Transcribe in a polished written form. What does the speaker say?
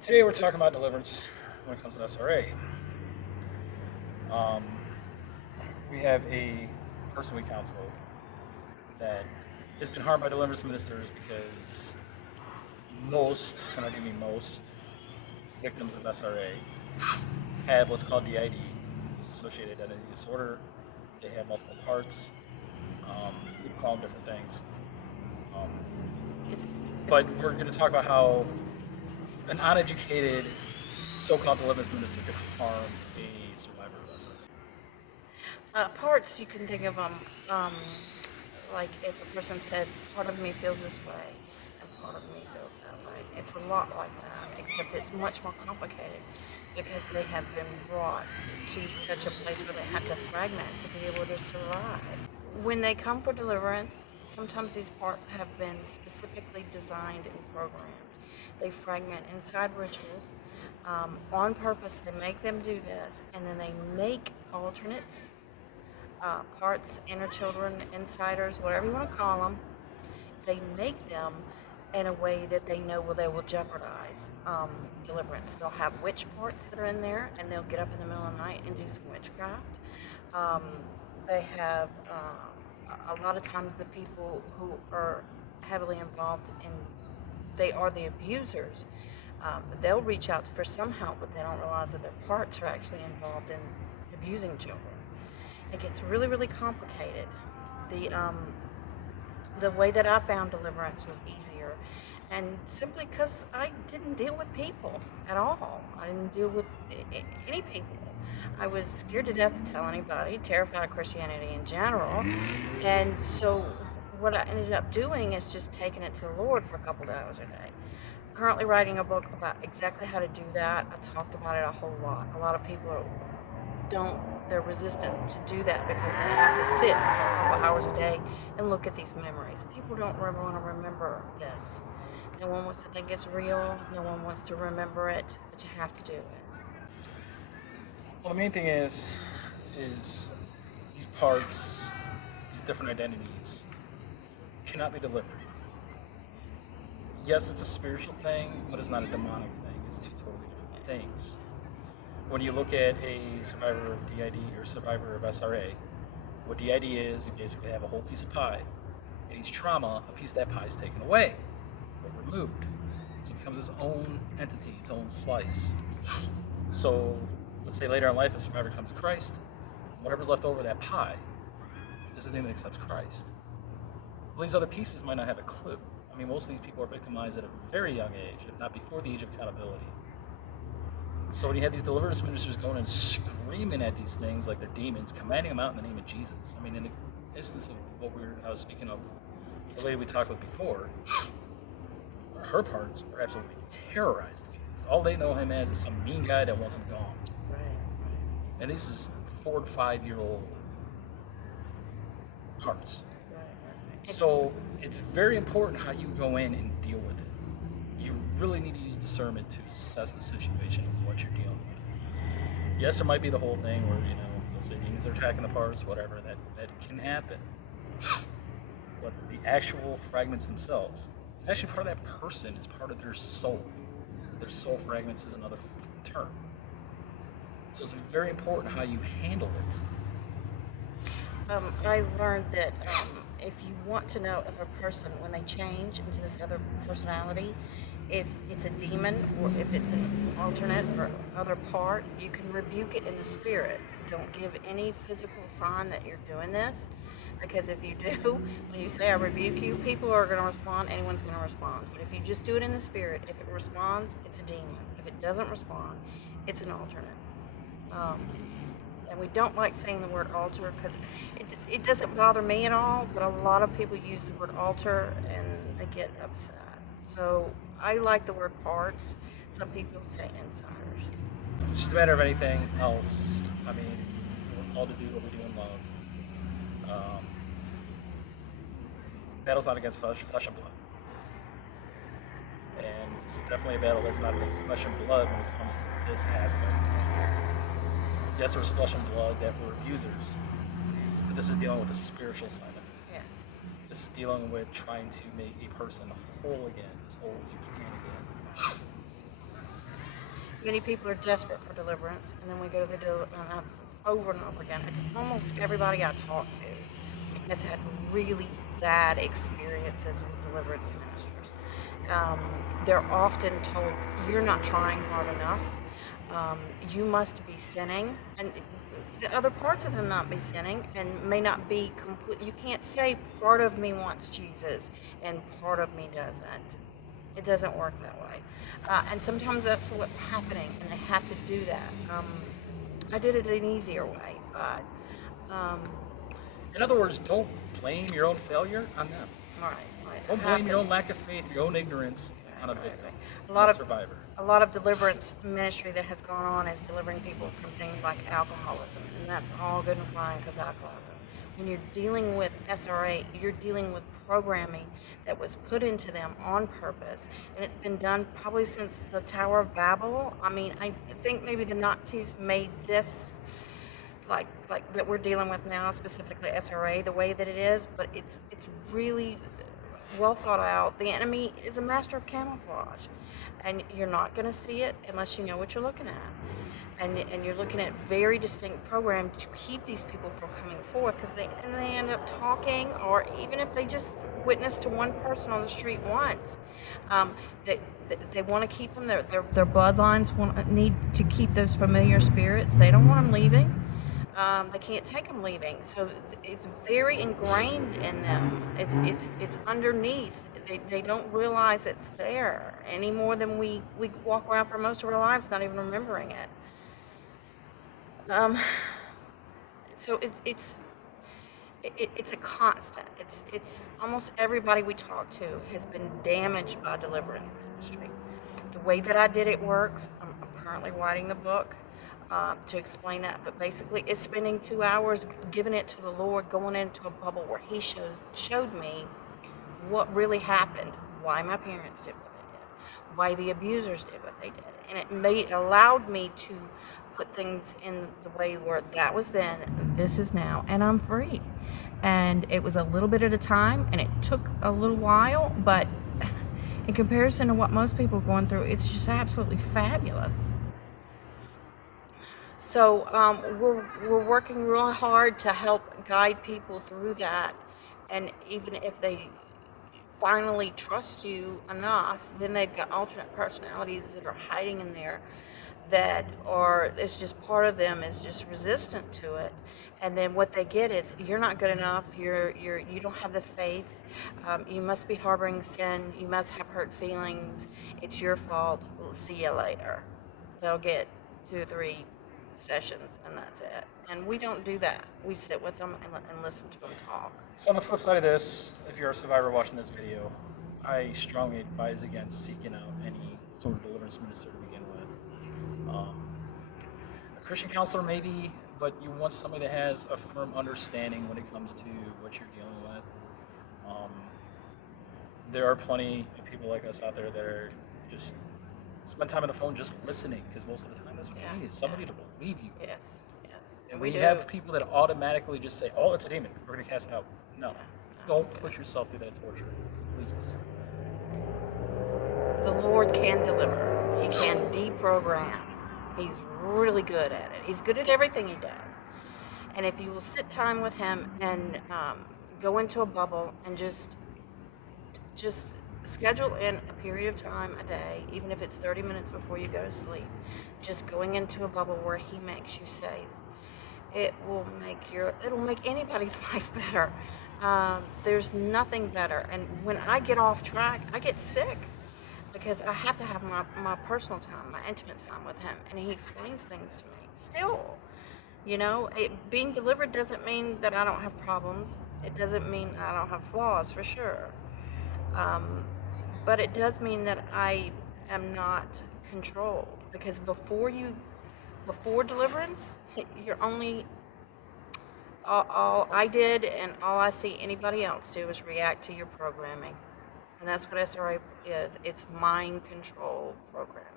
Today we're talking about deliverance when it comes to SRA. We have a person we counsel that has been harmed by deliverance ministers because most, and I do mean most, victims of SRA have what's called DID, dissociated identity disorder. They have multiple parts. People call them different things. But we're going to talk about how an uneducated so-called deliverance minister could harm a survivor of SRA. Parts, you can think of them like if a person said, part of me feels this way and part of me feels that way. It's a lot like that, except it's much more complicated because they have been brought to such a place where they have to fragment to be able to survive. When they come for deliverance, sometimes these parts have been specifically designed and programmed. They fragment inside rituals on purpose. They make them do this, and then they make alternates, parts, inner children, insiders, whatever you want to call them. They make them in a way that they know they will jeopardize deliverance. They'll have witch parts that are in there, and they'll get up in the middle of the night and do some witchcraft. They have a lot of times the people who are heavily involved in, they are the abusers. They'll reach out for some help, but they don't realize that their parts are actually involved in abusing children. It gets really, really complicated. The way that I found deliverance was easier, and simply because I didn't deal with people at all. I didn't deal with any people. I was scared to death to tell anybody, terrified of Christianity in general, and so what I ended up doing is just taking it to the Lord for a couple of hours a day. Currently writing a book about exactly how to do that. I talked about it a whole lot. A lot of people they're resistant to do that because they have to sit for a couple hours a day and look at these memories. People don't want to remember this. No one wants to think it's real. No one wants to remember it, but you have to do it. Well, the main thing is these parts, these different identities, cannot be delivered. Yes, it's a spiritual thing, but it's not a demonic thing. It's two totally different things. When you look at a survivor of DID or survivor of SRA, what DID is, you basically have a whole piece of pie. And each trauma, a piece of that pie is taken away or removed. So it becomes its own entity, its own slice. So let's say later in life a survivor comes to Christ, whatever's left over of that pie is the thing that accepts Christ. Well, these other pieces might not have a clue. I mean, most of these people are victimized at a very young age, if not before the age of accountability. So when you have these deliverance ministers going and screaming at these things like they're demons, commanding them out in the name of Jesus. I mean, in the instance of what I was speaking of, the lady we talked about before, her parts are absolutely terrorized of Jesus. All they know him as is some mean guy that wants him gone. Right. And this is 4 to 5 year old parts. So it's very important how you go in and deal with it. You really need to use discernment to assess the situation and what you're dealing with. Yes, there might be the whole thing where, they'll say demons are attacking the parts, whatever, that can happen. But the actual fragments themselves is actually part of that person, it's part of their soul. Their soul fragments is another term. So it's very important how you handle it. I learned that if you want to know if a person, when they change into this other personality, if it's a demon or if it's an alternate or other part, you can rebuke it in the spirit. Don't give any physical sign that you're doing this, because if you do, when you say I rebuke you, people are going to respond, anyone's going to respond. But if you just do it in the spirit, if it responds, it's a demon. If it doesn't respond, it's an alternate. And we don't like saying the word alter because it doesn't bother me at all, but a lot of people use the word alter and they get upset. So I like the word parts. Some people say insiders. It's just a matter of anything else. I mean, we're called to do what we do in love. Battle's not against flesh and blood. And it's definitely a battle that's not against flesh and blood when it comes to this aspect. Yes, there was flesh and blood that were abusers, but this is dealing with the spiritual side of it. Yeah. This is dealing with trying to make a person whole again, as whole as you can again. many people are desperate for deliverance, and then we go to the over and over again. It's almost everybody I talk to has had really bad experiences with deliverance ministers. They're often told, "You're not trying hard enough. You must be sinning," and the other parts of them not be sinning and may not be complete. You can't say part of me wants Jesus and part of me doesn't. It doesn't work that way. And sometimes that's what's happening, and they have to do that. I did it an easier way, but In other words, don't blame your own failure on them. right, right. Don't It blame your own happens. lack of faith, your own ignorance on a Right, victim, right. on a survivor. A lot of deliverance ministry that has gone on is delivering people from things like alcoholism, and that's all good and fine because alcoholism. When you're dealing with SRA, you're dealing with programming that was put into them on purpose, and it's been done probably since the Tower of Babel. I mean, I think maybe the Nazis made this like that we're dealing with now, specifically SRA, the way that it is, but it's really well thought out. The enemy is a master of camouflage, and you're not going to see it unless you know what you're looking at. And you're looking at very distinct programs to keep these people from coming forth, because they end up talking, or even if they just witness to one person on the street once, they want to keep them. Their bloodlines need to keep those familiar spirits. They don't want them leaving. They can't take them leaving, so it's very ingrained in them. It's underneath. They don't realize it's there any more than we walk around for most of our lives not even remembering it. So it's a constant. It's almost everybody we talk to has been damaged by deliverance ministry. The way that I did it works. I'm currently writing the book to explain that, but basically it's spending 2 hours giving it to the Lord, going into a bubble where He showed me what really happened, why my parents did what they did, why the abusers did what they did, and it allowed me to put things in the way where that was then, this is now, and I'm free. And it was a little bit at a time, and it took a little while, but in comparison to what most people are going through, it's just absolutely fabulous. So we're working real hard to help guide people through that, and even if they finally trust you enough, then they've got alternate personalities that are hiding in there that are, it's just part of them is just resistant to it. And then what they get is, you're not good enough, you don't have the faith, you must be harboring sin, you must have hurt feelings, it's your fault, we'll see you later. They'll get 2 or 3 sessions and that's it. And we don't do that. We sit with them and listen to them talk. So on the flip side of this, if you're a survivor watching this video, I strongly advise against seeking out any sort of deliverance minister to begin with. A Christian counselor maybe, but you want somebody that has a firm understanding when it comes to what you're dealing with. There are plenty of people like us out there that are just spend time on the phone just listening, because most of the time that's what you need, is somebody to believe you. Yes. And we have people that automatically just say, "Oh, it's a demon, we're going to cast it out." No, don't put yourself through that torture, please. The Lord can deliver. He can deprogram. He's really good at it. He's good at everything He does. And if you will sit time with Him and go into a bubble and just schedule in a period of time a day, even if it's 30 minutes before you go to sleep, just going into a bubble where He makes you safe, it'll make anybody's life better. There's nothing better. And when I get off track, I get sick, because I have to have my personal time, my intimate time with Him, and He explains things to me. Still, being delivered doesn't mean that I don't have problems. It doesn't mean I don't have flaws, for sure. But it does mean that I am not controlled, because before deliverance, you're only, all I did and all I see anybody else do is react to your programming. And that's what SRA is. It's mind control programming.